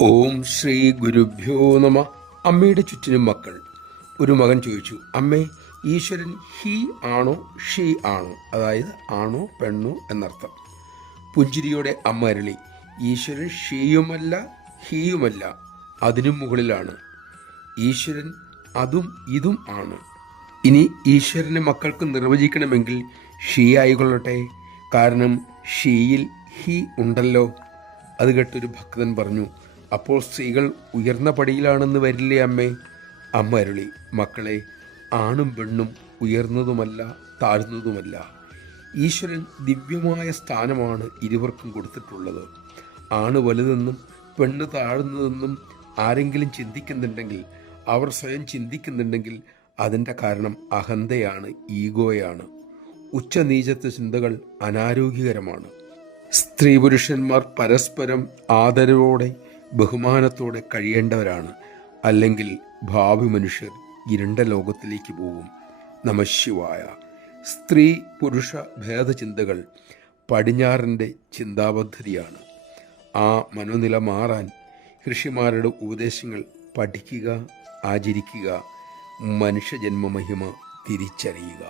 ഓം ശ്രീ ഗുരുഭ്യോ നമ. അമ്മയുടെ ചുറ്റിനും മക്കൾ. ഒരു മകൻ ചോദിച്ചു, അമ്മേ, ഈശ്വരൻ ഹി ആണോ ഷീ ആണോ? അതായത് ആണോ പെണ്ണോ എന്നർത്ഥം. പുഞ്ചിരിയോടെ അമ്മ അരുളി, ഈശ്വരൻ ഷീയുമല്ല ഹീയുമല്ല, അതിനും മുകളിലാണ്. ഈശ്വരൻ അതും ഇതും ആണ്. ഇനി ഈശ്വരനെ മക്കൾക്ക് നിർവചിക്കണമെങ്കിൽ ഷീ ആയിക്കൊള്ളട്ടെ, കാരണം ഷീയിൽ ഹി ഉണ്ടല്ലോ. അത് കേട്ടൊരു ഭക്തൻ പറഞ്ഞു, അപ്പോൾ സ്ത്രീകൾ ഉയർന്ന പടിയിലാണെന്ന് വരില്ലേ അമ്മേ? അമ്മ അരുളി, മക്കളെ, ആണും പെണ്ണും ഉയർന്നതുമല്ല താഴ്ന്നതുമല്ല. ഈശ്വരൻ ദിവ്യമായ സ്ഥാനമാണ് ഇരുവർക്കും കൊടുത്തിട്ടുള്ളത്. ആണ് വലുതെന്നും പെണ്ണ് താഴ്ന്നതെന്നും ആരെങ്കിലും ചിന്തിക്കുന്നുണ്ടെങ്കിൽ, അവർ സ്വയം ചിന്തിക്കുന്നുണ്ടെങ്കിൽ അതിൻ്റെ കാരണം അഹന്തയാണ്, ഈഗോയാണ്. ഉച്ചനീചത്വ ചിന്തകൾ അനാരോഗ്യകരമാണ്. സ്ത്രീ പുരുഷന്മാർ പരസ്പരം ആദരവോടെ ബഹുമാനത്തോടെ കഴിയേണ്ടവരാണ്. അല്ലെങ്കിൽ ഭാവി മനുഷ്യർ ഇരുണ്ട ലോകത്തിലേക്ക് പോകും. നമഃശിവായ. സ്ത്രീ പുരുഷ ഭേദചിന്തകൾ പടിഞ്ഞാറിൻ്റെ ചിന്താപദ്ധതിയാണ്. ആ മനോനില മാറാൻ ഋഷിമാരുടെ ഉപദേശങ്ങൾ പഠിക്കുക, ആചരിക്കുക, മനുഷ്യജന്മ മഹിമ തിരിച്ചറിയുക.